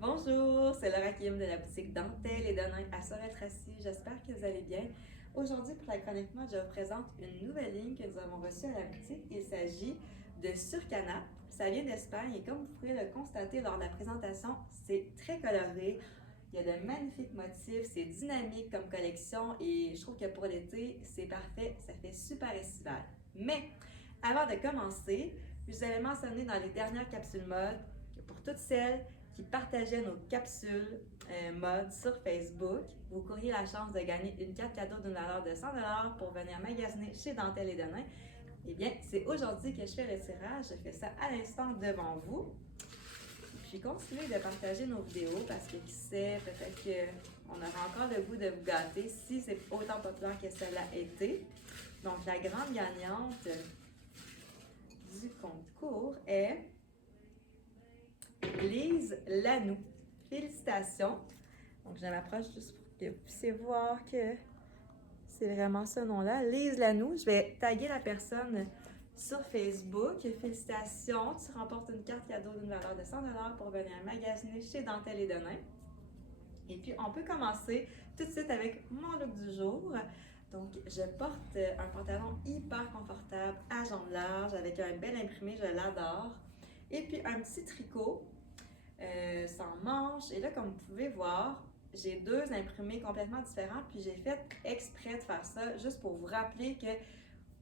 Bonjour, c'est Laura Kim de la boutique Dentelle et Denain à Sorel-Tracy. J'espère que vous allez bien. Aujourd'hui, pour la chronique mode, je vous présente une nouvelle ligne que nous avons reçue à la boutique. Il s'agit de Surcanap. Ça vient d'Espagne et comme vous pouvez le constater lors de la présentation, c'est très coloré. Il y a de magnifiques motifs, c'est dynamique comme collection et je trouve que pour l'été, c'est parfait. Ça fait super estival. Mais avant de commencer, je vous avais mentionné dans les dernières capsules mode que pour toutes celles qui partageaient nos capsules mode sur Facebook, vous courriez la chance de gagner une carte cadeau d'une valeur de 100$ pour venir magasiner chez Dentelle et Denain. Eh bien, c'est aujourd'hui que je fais le tirage. Je fais ça à l'instant devant vous. Puis continuez de partager nos vidéos parce que qui sait, peut-être qu'on aura encore le goût de vous gâter si c'est autant populaire que cela a été. Donc, la grande gagnante du concours est Lise Lanoux. Félicitations! Donc, je m'approche juste pour que vous puissiez voir que c'est vraiment ce nom-là. Lise Lanoux. Je vais taguer la personne sur Facebook. Félicitations! Tu remportes une carte cadeau d'une valeur de 100$ pour venir magasiner chez Dentelle et Denain. Et puis, on peut commencer tout de suite avec mon look du jour. Donc, je porte un pantalon hyper confortable à jambes larges avec un bel imprimé, je l'adore. Et puis, un petit tricot sans manches. Et là, comme vous pouvez voir, j'ai deux imprimés complètement différents. Puis, j'ai fait exprès de faire ça juste pour vous rappeler que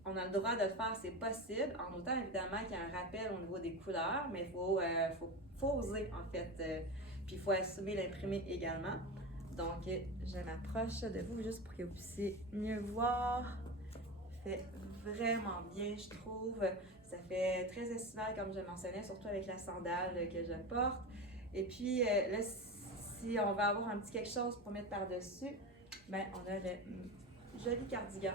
on a le droit de le faire, c'est possible, en autant évidemment qu'il y a un rappel au niveau des couleurs, mais il faut oser en fait. Puis il faut assumer l'imprimé également. Donc, je m'approche de vous juste pour que vous puissiez mieux voir. Fait vraiment bien, je trouve. Ça fait très estival, comme je mentionnais, surtout avec la sandale que je porte. Et puis là, si on va avoir un petit quelque chose pour mettre par-dessus, ben on a le joli cardigan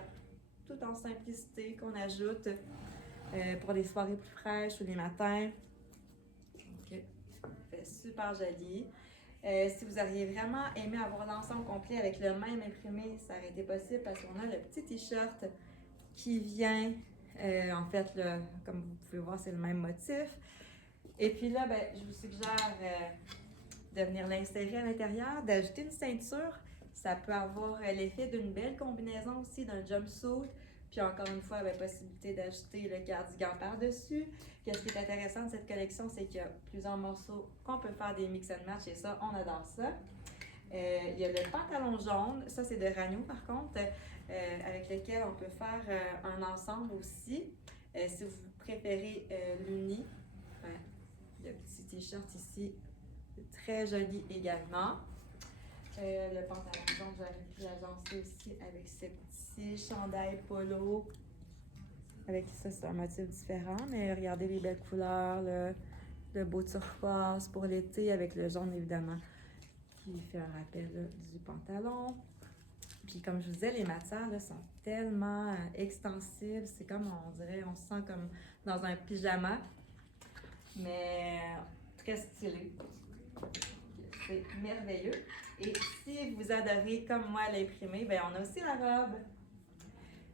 tout en simplicité qu'on ajoute pour les soirées plus fraîches ou les matins. Donc, fait super joli. Si vous auriez vraiment aimé avoir l'ensemble complet avec le même imprimé, ça aurait été possible parce qu'on a le petit t-shirt qui vient, en fait, là, comme vous pouvez voir, c'est le même motif. Et puis là, ben, je vous suggère de venir l'insérer à l'intérieur, d'ajouter une ceinture. Ça peut avoir l'effet d'une belle combinaison aussi, d'un jumpsuit. Puis encore une fois, la possibilité d'ajouter le cardigan par-dessus. Qu'est-ce qui est intéressant de cette collection, c'est qu'il y a plusieurs morceaux qu'on peut faire des mix and match et ça, on adore ça. Il y a le pantalon jaune, ça c'est de Ragno par contre, avec lequel on peut faire un ensemble aussi. Si vous préférez l'uni, le petit t-shirt ici, très joli également. Le pantalon jaune, j'avais pu l'agencer aussi avec ce petit chandail polo. Avec ça, c'est un motif différent, mais regardez les belles couleurs, le beau turquoise pour l'été avec le jaune évidemment qui fait un rappel là, du pantalon. Puis comme je vous disais, les matières là, sont tellement extensibles, c'est comme on dirait, on se sent comme dans un pyjama, mais très stylé. C'est merveilleux. Et si vous adorez comme moi l'imprimer, ben on a aussi la robe.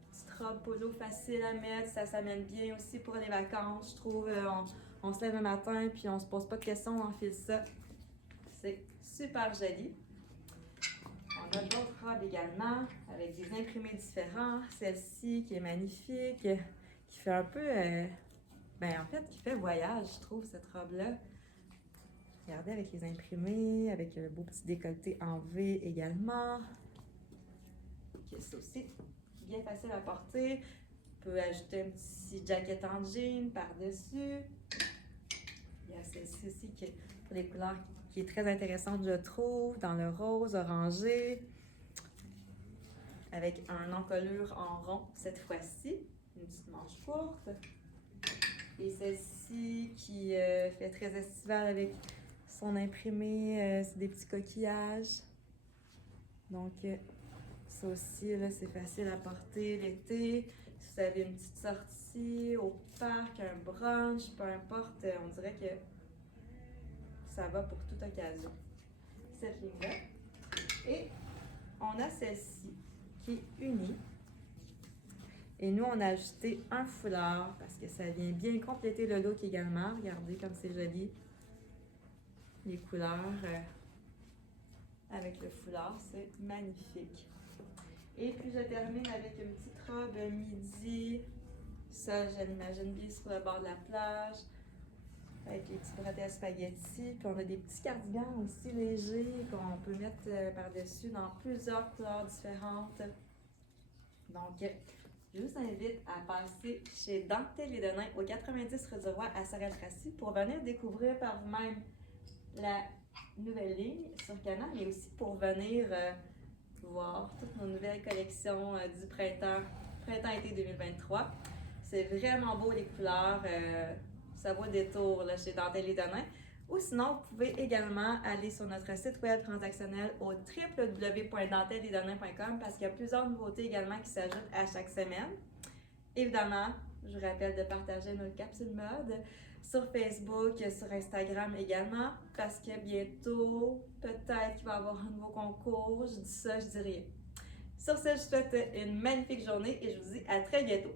Petite robe polo facile à mettre, ça s'amène bien aussi pour les vacances. Je trouve, on se lève le matin puis on se pose pas de questions, on enfile ça. C'est super joli. On a d'autres robes également avec des imprimés différents. Celle-ci qui est magnifique, qui fait un peu, en fait, qui fait voyage, je trouve, cette robe-là. Regardez avec les imprimés, avec le beau petit décolleté en V également. Okay, ça aussi, bien facile à porter. On peut ajouter un petit jacket en jean par-dessus. Il y a celle-ci aussi qui, pour les couleurs qui est très intéressante, je trouve, dans le rose orangé. Avec un encolure en rond cette fois-ci. Une petite manche courte. Et celle-ci qui fait très estivale avec son imprimé, c'est des petits coquillages. Donc, ça aussi, là, c'est facile à porter l'été. Si vous avez une petite sortie au parc, un brunch, peu importe, on dirait que ça va pour toute occasion. Cette ligne-là. Et on a celle-ci qui est unie. Et nous, on a ajouté un foulard parce que ça vient bien compléter le look également. Regardez comme c'est joli. les couleurs avec le foulard, c'est magnifique. Et puis je termine avec une petite robe midi. Ça, je l'imagine bien sur le bord de la plage, avec les petits bretelles spaghetti. Puis on a des petits cardigans aussi légers qu'on peut mettre par-dessus dans plusieurs couleurs différentes. Donc, je vous invite à passer chez Dentelle et Denain au 90 rue du Roi à Sorel-Tracy pour venir découvrir par vous-même la nouvelle ligne sur Canal, mais aussi pour venir voir toutes nos nouvelles collections du printemps-été 2023. C'est vraiment beau les couleurs, ça vaut le détour là, chez Dentelle et Denain. Ou sinon, vous pouvez également aller sur notre site web transactionnel au www.dentelleetdenain.com parce qu'il y a plusieurs nouveautés également qui s'ajoutent à chaque semaine. Évidemment, je vous rappelle de partager notre capsule mode sur Facebook, sur Instagram également, parce que bientôt, peut-être qu'il va y avoir un nouveau concours. Je dis ça, je dis rien. Sur ce, je vous souhaite une magnifique journée et je vous dis à très bientôt.